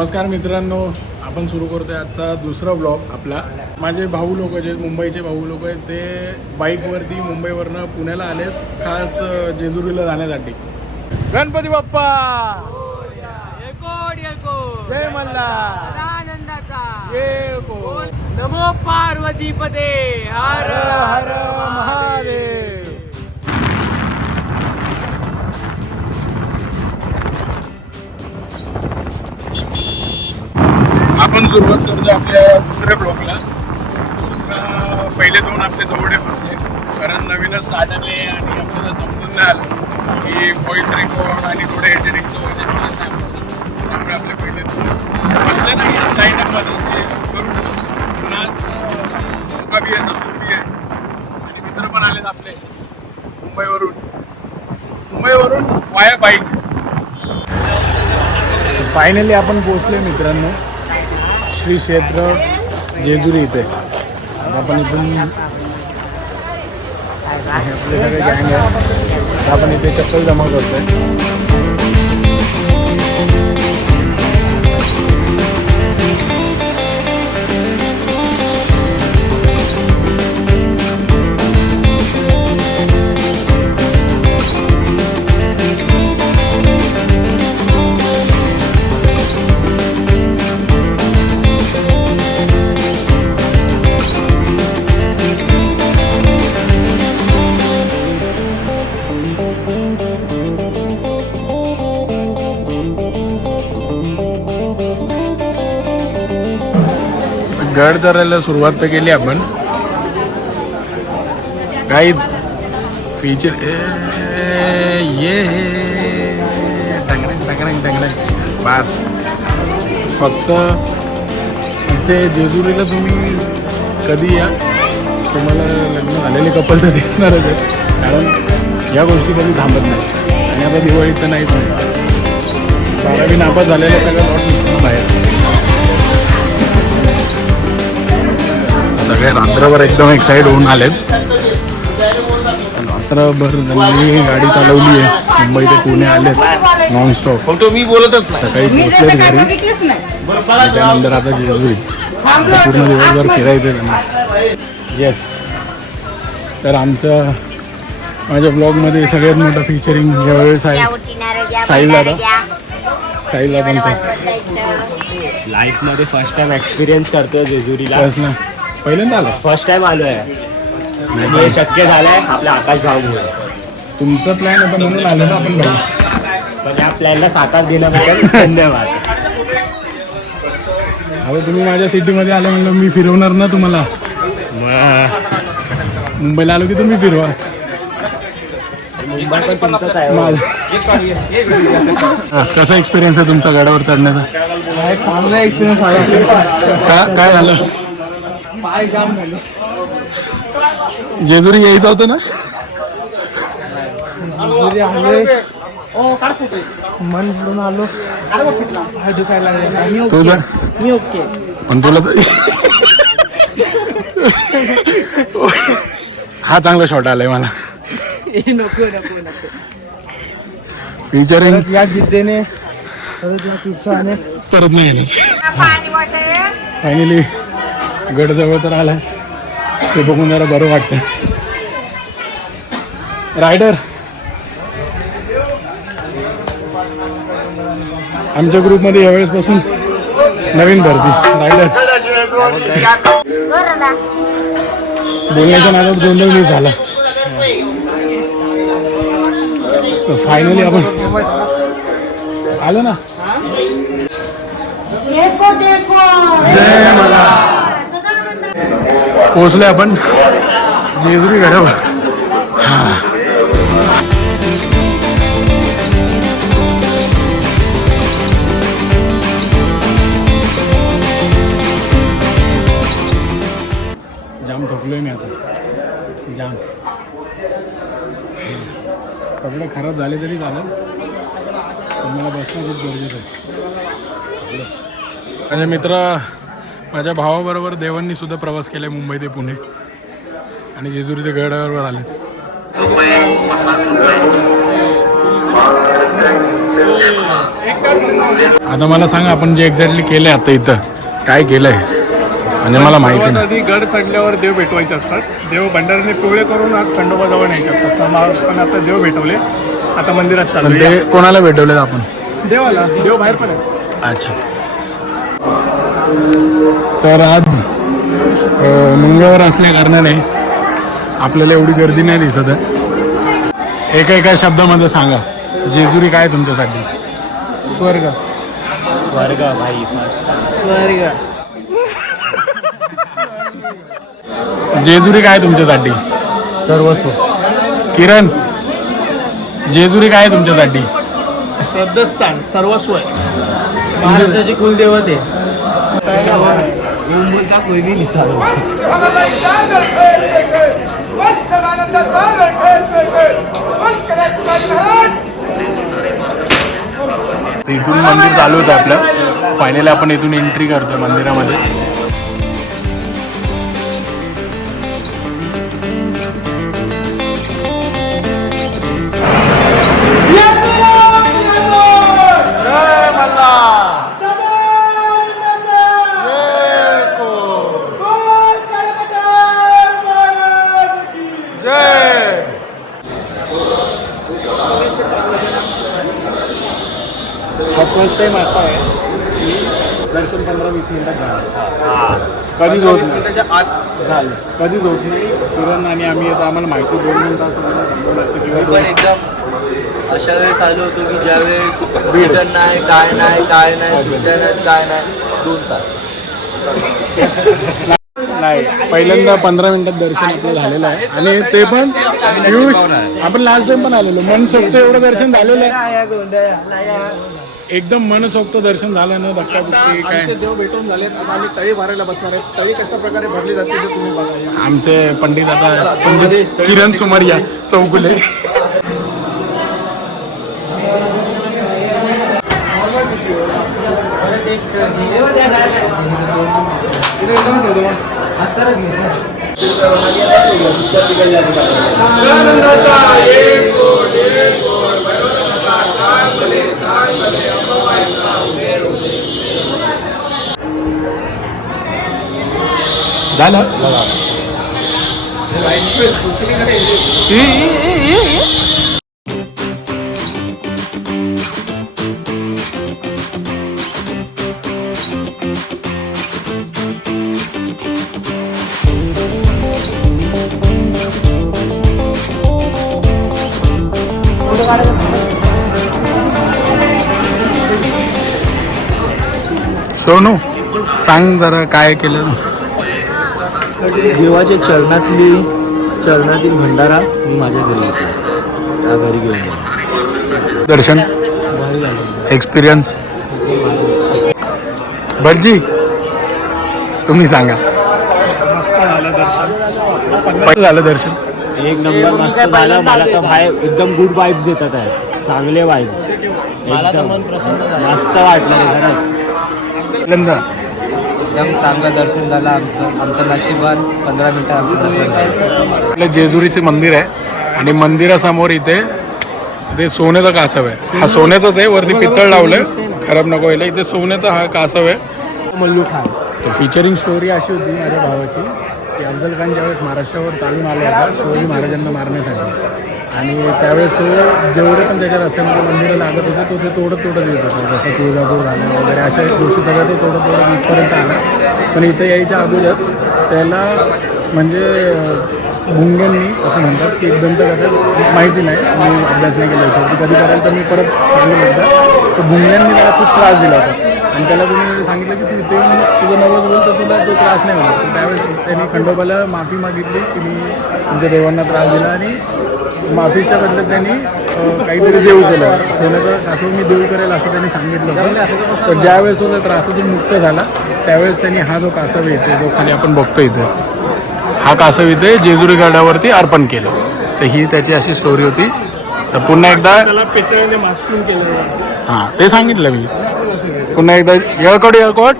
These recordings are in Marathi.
नमस्कार मित्रांनो, आपण सुरू करतोय आजचा दुसरा ब्लॉग आपला. माझे भाऊ लोक जे मुंबईचे भाऊ लोक आहेत ते बाईकवरती मुंबईवरनं पुण्याला आलेत, खास जेजुरीला जाण्यासाठी. गणपती बाप्पा जय मल्हार, नमो पार्वती पते हर हर महादेव. आपण सुरुवात करतो आपल्या दुसऱ्या ब्लॉगला. पहिले दोन आपले दौडे फसले कारण नवीनच स्टार्ट आले आणि आपल्याला समजून नाही आलं की व्हॉइस रेकॉर्ड आणि थोडे एडिटिंगचं वगैरे त्यामुळे आपले पहिले दोन फसले नाही. लाईनअपमध्ये ते करून पुन्हा धोका बी आहे, दसूर बी आहे आणि मित्र पण आलेत आपले मुंबईवरून वाया बाईक. फायनली आपण पोहोचले मित्रांनो श्री क्षेत्र जेजुरी इथे. आता आपण इथून आपले सगळे गँग आहे, आपण इथे चप्पल जमा करतोय. गड चढायला सुरुवात तर केली आपण. काहीच फीचर ये टंगडंग बस. फक्त ते जेजुरीला तुम्ही कधी या, तुम्हाला लग्न झालेले कपल तर दिसणारच आहे कारण या गोष्टी कधी थांबत नाही. आणि आता दिवाळीत तर नाहीच नाही. 12वी नापास झालेल्या सगळ्या लॉट निघतो बाहेर. सगळे रात्रभर एकदम एक्साइट होऊन आलेत. रात्रभर त्यांनी गाडी चालवली आहे. मुंबई ते पुणे आलेत नॉनस्टॉप. मी बोलतच सकाळी पोहोचलेत घरी आणि त्यानंतर आता जेजुरी पूर्ण दिवसभर फिरायचं आहे त्यांना. येस, तर माझ्या ब्लॉगमध्ये सगळ्यात मोठं फीचरिंग यावेळेस आहे साहिल दादांचं. लाईफमध्ये फर्स्ट टाइम एक्सपिरियन्स करतोय जेजुरीला. ना पहिल्यांदा आलं, फर्स्ट टाइम आलोय. हे शक्य झालंय आपल्या आकाश भाऊमुळे. तुमचा प्लॅन होता म्हणून आलो ना आपण भाऊ. पण या प्लॅनला साकार देण्याबद्दल धन्यवाद. आता तुम्ही माझ्या सिटीमध्ये आले म्हणलं मी फिरवणार ना तुम्हाला. मुंबईला आलो की तुम्ही फिरवा. मुंबई पण तुमचंच आहे. कसा एक्सपिरियन्स आहे तुमचा गडावर चढण्याचा? चांगला एक्सपिरियन्स आला. काय झालं? पाय जाम झाले. जेजुरी यायचं होतं ना? जेजुरी आले, मन भरून आलो. पाय दुखायला लागले. तुझं मी ओके. पण तुला तर हा चांगला शॉट आलाय मला. नको नको नको. फीचरिंग या जिद्दीने परत या उत्साहाने परत नाही येणार. फायनली गड जवळ तर आलाय. ते बघून जरा बरं वाटतं. रायडर आमच्या ग्रुपमध्ये यावेळेसपासून नवीन भरती रायडर. बोलण्याच्या नादात गोंधळ नाही झाला. फायनली आपण आलो ना. जय मला पोहोचलोय आपण जेजुरी गडावर. जाम थकलोय मी आता, जाम. कपडे खराब झाले तरी झालं, पण मला बसणं खूप गरजेचं आहे. माझे मित्र माझ्या भावाबरोबर देवांनी सुद्धा प्रवास केला आहे मुंबई ते पुणे आणि जेजुरी ते गडावर आले. आता मला सांगा आपण जे एक्झॅक्टली केलंय आता इथं काय केलंय म्हणजे मला माहिती सर्वात नाही. आधी गड चढल्यावर देव भेटवायचे असतात. देव भंडाऱ्याने पिवळे करून आज खंडोबाजवळ न्यायचे असतात. तर आपण आता देव भेटवले. आता मंदिरात पण चालू ते कोणाला भेटवलेत आपण? देवाला. देव बाहेर पण आहे. अच्छा. तर आज मंगळवार असल्या कारणाने आपल्याला एवढी गर्दी नाही दिसत आहे. एका शब्दामध्ये सांगा जेजुरी काय तुमच्यासाठी? स्वर्ग. स्वर्ग भाई. स्वर्ग. जेजुरी काय तुमच्यासाठी? सर्वस्व. किरण जेजुरी काय तुमच्यासाठी? श्रद्धास्थान सर्वस्व आहे. महाराष्ट्राची कुलदैवत आहे. इथून मंदिर चालू होतं आपलं. फायनली आपण इथून एंट्री करतोय मंदिरामध्ये. फर्स्ट टाइम असा आहे की दर्शन 15-20 मिनिटात झालं. कधीच होत नाही. झालं कधीच होत नाही. किरण आणि आम्ही आता आम्हाला माहिती 2 तास किंवा अशा वेळेस आलो होतो की ज्यावेळेस सीझन नाही काय नाही सुट्ट्या नाहीत काय नाही 2 तास. नाही पहिल्यांदा 15 मिनिटात दर्शन आपलं झालेलं आहे आणि ते पण पियुष आपण लास्ट टाइम पण आलेलो मनसोक्त एवढं दर्शन झालेलं आहे. एकदम मनसोक्त दर्शन झालं ना. धक्काबुक्की काय आमचे देव भेटून झालेत. आता आम्ही तळी भरायला बसणार आहेत. तळी कशा प्रकारे भरली जाते ते तुम्ही बघा. आमचे पंडित आता पंडित किरण सुमरिया चौगुले. झालं सोनू सांग जरा काय केलं? देवाच्या चरणातील भंडारा मी माझ्या घरी घेतला. त्या घरी घेऊन गेलो. दर्शन एक्सपिरियन्स भटजी तुम्ही सांगा. मस्त झालं दर्शन. पहिलं झालं दर्शन. एक नंबर मस्त झालं. मला तर बाहेर एकदम गुड वाईब्स येतात आहे. चांगले वाईब्स. एकदम मस्त वाटलं रे खरंच. पहिल्यांदा एकदम चांगलं दर्शन झालं आमचं नशिबान 15 मिनिटं आमचं दर्शन झालं. आपलं जेजुरीचे मंदिर आहे आणि मंदिरासमोर इथे ते सोन्याचा कासव आहे. हा सोन्याचाच आहे. वरती पितळ लावलंय खराब नको व्हायला. इथे सोन्याचा हा कासव आहे. मल्लू खान. तर फीचरिंग स्टोरी अशी होती माझ्या भावाची की अफजल खान ज्यावेळेस महाराष्ट्रावर चालून आला होता शिवाजी महाराजांना मारण्यासाठी आणि त्यावेळेस तो जेवढे पण त्याच्या रस्त्यामध्ये मंदिरं लागत होते तो ते तोडत येत होता. जसं तुळजापूर झालं वगैरे अशा गोष्टी सगळ्या तो तोडत इथपर्यंत आला. पण इथं यायच्या अगोदर त्याला म्हणजे भुंग्यांनी असं म्हणतात की एकदम तर कथा माहिती नाही. मी अभ्यास नाही केला याच्यावरती कधी करायला तर मी परत सांगू शकता. तर भुंग्यांनी त्याला खूप त्रास दिला होता आणि त्याला तुम्ही सांगितलं की तू इथे येऊन तुझं नवस बोल तर तुला तो त्रास नाही होणार. तर त्यावेळेस त्यांनी खंडोबाला माफी मागितली की मी तुमच्या देवांना त्रास दिला आणि माफीच्या बदल्यात त्यांनी काहीतरी देऊ केलं. सोन्याचा कासव मी देऊ करेल असं त्यांनी सांगितलं होतं. तर ज्यावेळेस तो त्या त्रासातून मुक्त झाला त्यावेळेस त्यांनी हा जो कासव येते जो खाली आपण बघतो इथे हा कासव इथे जेजुरी गडावरती अर्पण केलं. तर ही त्याची अशी स्टोरी होती. तर पुन्हा एकदा त्याला पितळेने मास्किंग केलं. हां ते सांगितलं मी. पुन्हा एकदा येळकोट येळकोट.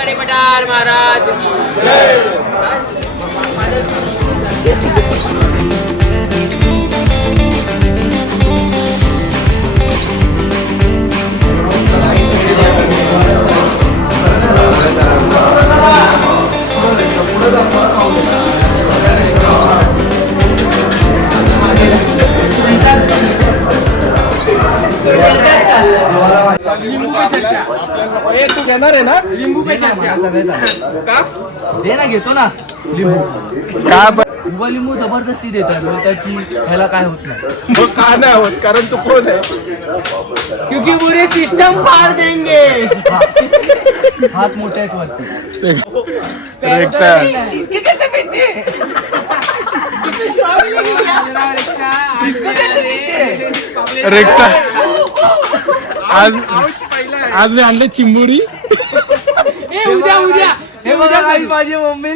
गणपती पठार महाराज की तू घेणार आहे ना दे ना घेतो ना लिंबू का उभा लिंबू जबरदस्ती देतात बोलतात की ह्याला काय होत नाही मग का नाही होत कारण तू कोण आहे क्योंकि पूरे सिस्टम फाड़ देंगे हात मोठे आहेत वरती रेक्सा रेक्सा आज मी आणले चिंबुरी उद्या हे बघा काही माझी मम्मी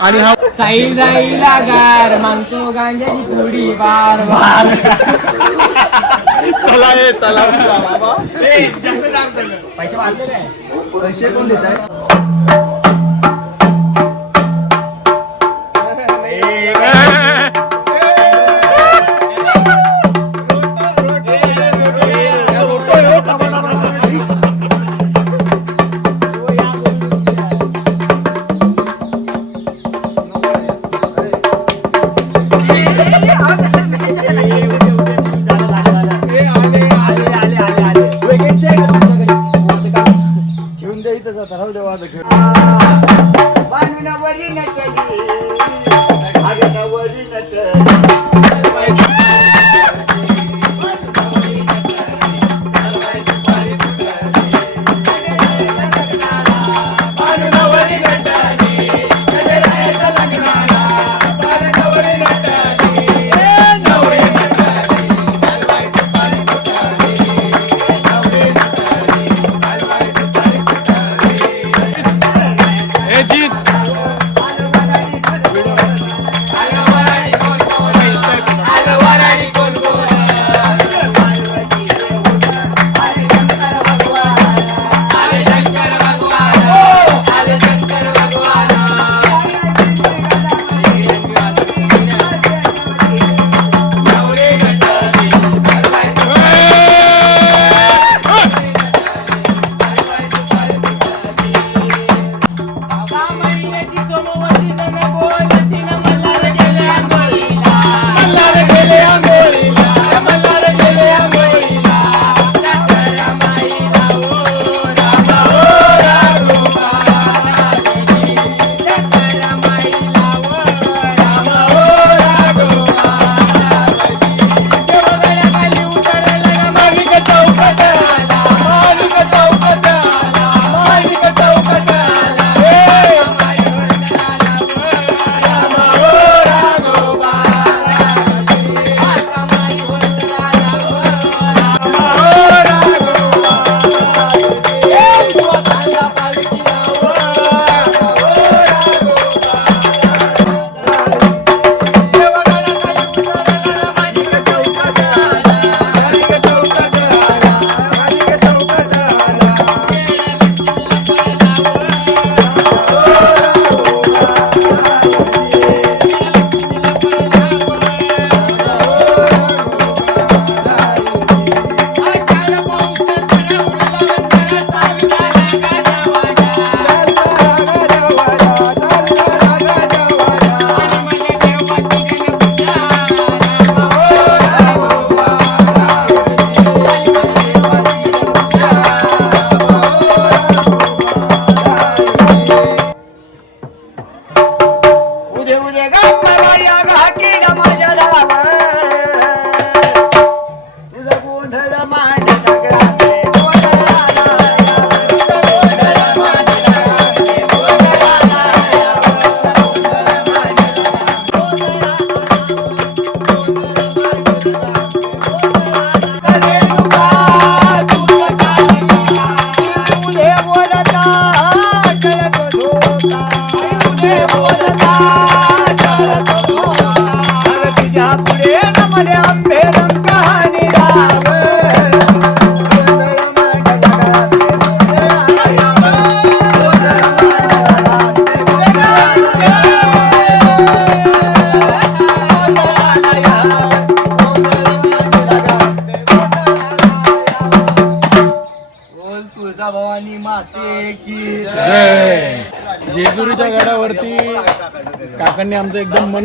आणि हा साई जाईला गार मागतो गांजाची पुडी बार बार चला ये चला बाबा पैसे कोण देत आहे काकांनी आमचं एकदम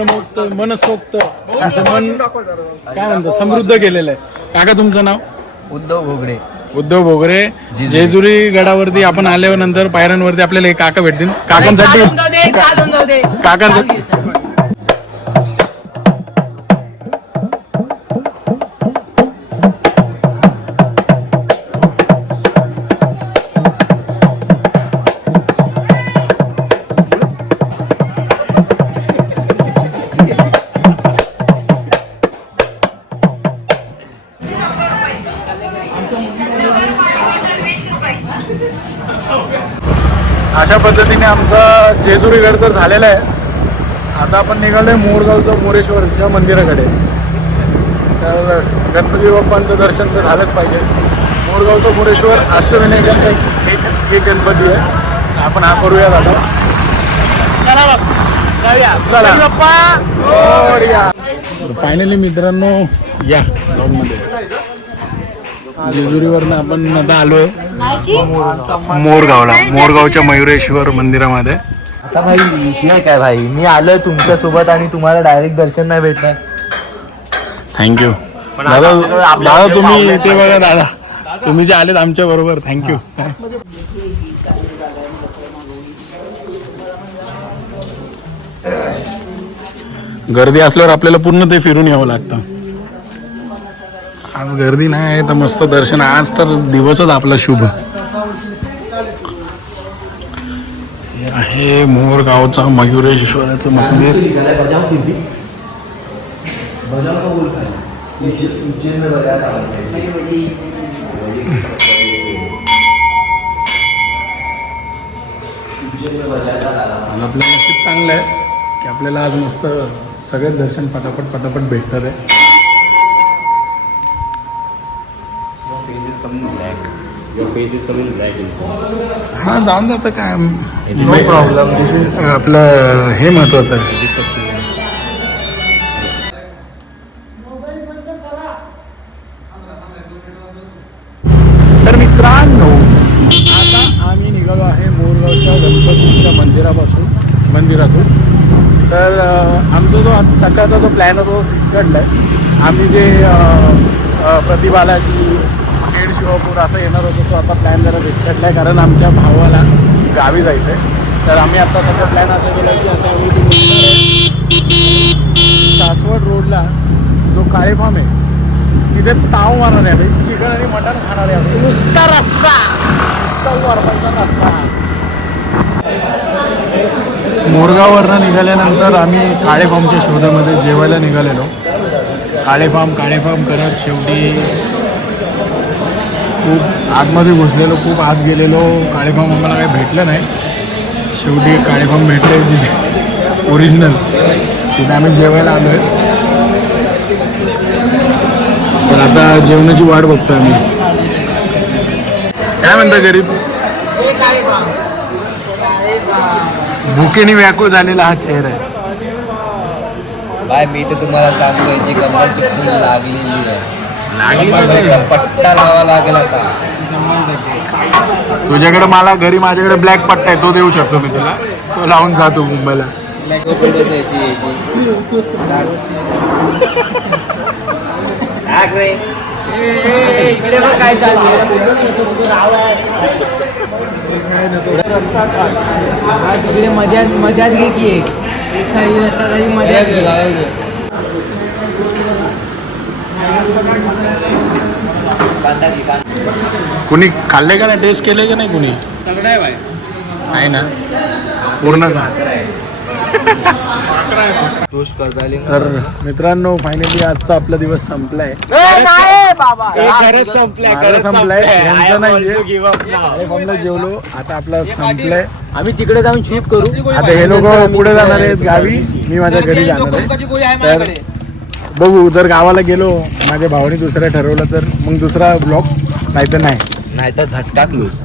मनसोक्त आमचं मन काय म्हणतात समृद्ध केलेलं आहे. काका तुमचं नाव? उद्धव भोगरे. जेजुरी गडावरती आपण आल्यानंतर पायऱ्यांवरती आपल्याला एक काका भेटतील. काकांसाठी अशा पद्धतीने आमचा जेजुरी गड तर झालेला आहे. आता आपण निघालोय मोरगावचं मोरेश्वरच्या मंदिराकडे. तर गणपती बाप्पांचं दर्शन तर झालंच पाहिजे. मोरगावचं मोरेश्वर अष्टविनायकांपैकी एक गणपती आहे. आपण हा करूयात आता. चला फायनली मित्रांनो या ब्लॉगमध्ये जेजुरीवरनं आपण आता आलोय मोरगावच्या मयुरेश्वर मंदिरामध्ये. आता भाई विषय काय भाई, मी आलोय तुमच्या सोबत आणि तुम्हाला डायरेक्ट दर्शन नाही भेटणार. थँक्यू दादा तुम्ही ते बघा दादा तुम्ही जे आलेत आमच्या बरोबर. थँक्यू. गर्दी असल्यावर आपल्याला पूर्ण ते फिरून यावं लागतं. आज गर्दी नाही आहे तर मस्त दर्शन. आज तर दिवसच आपला शुभ आहे. मोरगावचा मयुरेश्वराचं मंदिर. आपलं नशीब चांगलं आहे की आपल्याला आज मस्त सगळे दर्शन पटापट भेटतात आहे. हा जाऊन जातं काय नो प्रॉब्लेम. दिस इज आपलं हे महत्वाचं आहे. तर मित्रांनो आता आम्ही निघालो आहे मोरगावच्या गणपतीच्या मंदिरातून. तर आमचा जो आज सकाळचा जो प्लॅन होता तो फिक्स काढला आहे. आम्ही जे प्रतिबालाजी खेड शिवापूर असं येणार होतो तो आता प्लॅन जरा विस्कटला आहे कारण आमच्या भावाला गावी जायचं आहे. तर आम्ही आता सगळं प्लॅन असं केला की आता आम्ही सासवड रोडला जो काळे फार्म आहे तिथे ताव मारणार आहे. चिकन आणि मटण खाणार आहे. नुसता रस्सा रस्सा. मोरगाववरनं निघाल्यानंतर आम्ही काळे फार्मच्या शोधामध्ये जेवायला निघालेलो. काळे फार्म करत शेवटी खूप आतमध्ये घुसलेलो, खूप आत गेलेलो. काळे फार्म आम्हाला काही भेटलं नाही. शेवटी काळे फार्म भेटले तिथे ओरिजिनल. तिथे आम्ही जेवायला आलो आहे. तर आता जेवणाची वाट बघतो आम्ही. काय म्हणता गरीब? भुकेने व्याकुळ झालेला हा चेहरा आहे. भाई मी तर तुम्हाला सांगतोय जी कमरची फुल लागलेली आहे पट्टा लावा लागेल आता. तुझ्याकडे मला घरी माझ्याकडे ब्लॅक पट्टा आहे तो देऊ शकतो मी तुला. तो लावून जातो मुंबईला. इकडे बघ काय चालू तिकडे मध्यात घे की एक खाली रस्ता खाली मध्यात घे. कुणी खाल्ले का नाही? टेस्ट केले का नाही कुणी? आहे ना पूर्ण का? तर मित्रांनो फायनली आजचा आपला दिवस संपलाय. संपलाय यांचं नाहीये. जेवलो आता आपला संपलाय. आम्ही तिकडे जाऊन शिफ्ट करू. आता हे लोक पुढे जाणार आहेत गावी. मी माझ्या घरी जाणार आहे. तर बघू जर गावाला गेलो माझ्या भावाने दुसऱ्या ठरवलं तर मग दुसरा ब्लॉग नाही तर नाही. नाहीतर झटका क्लोज.